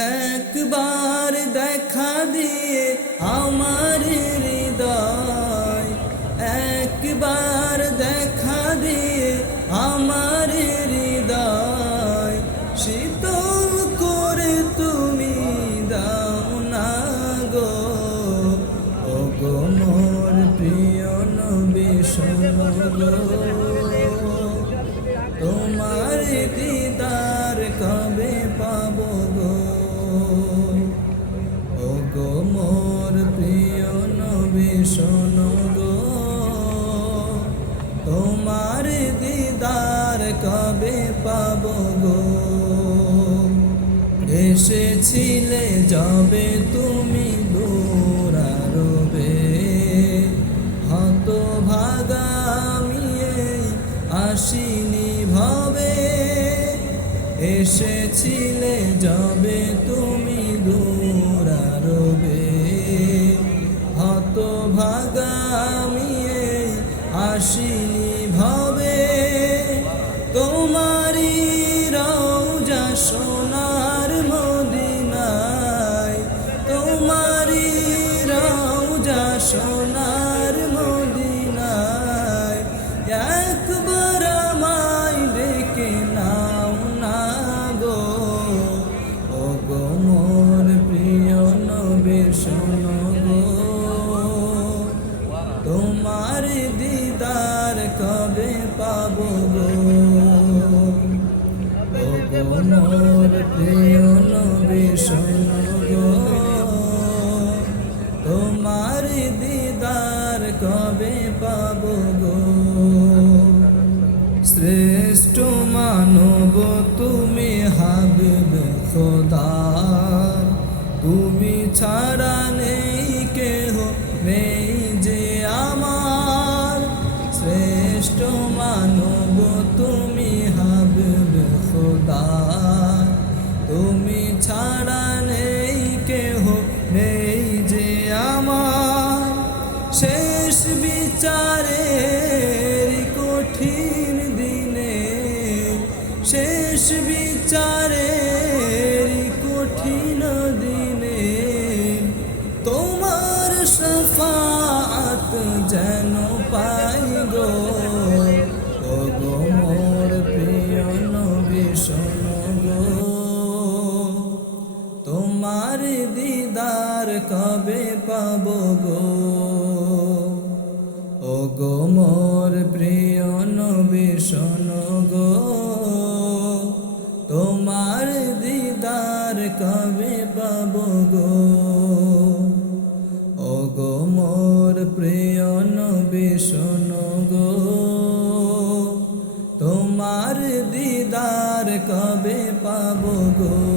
একবার দেখা দিয়ে আমার হৃদয়। একবার দেখা দিয়ে আমার ও মোর প্রিয় নবী, শোনো গো। তোমার দিদার কবে পাবো গো? এসেছিলে যাবে তুমি দূরারবে হত ভাগামি আসিনি ভাবে। এসেছিলে যাবে তুমি আসিনি ভাবে। তোমারি ও গো মোর প্রিয় নবে গো তোমার দিদার কবে পাবো গো? শ্রেষ্ঠ মানব তুমি হাবিব খোদা। তুমি ছাড়া নেই কেহ নেই। শেষ বিচারের কঠিন দিনে তোমার সফাত যেন পাই গো। গো মোর প্রিয় গো। তোমার দিদার কবে পাবো গো? ও গো মোর প্রিয় কবে পাব গো? ও গো মোর প্রিয় নবী গো। তোমার দিদার কবে পাব গো?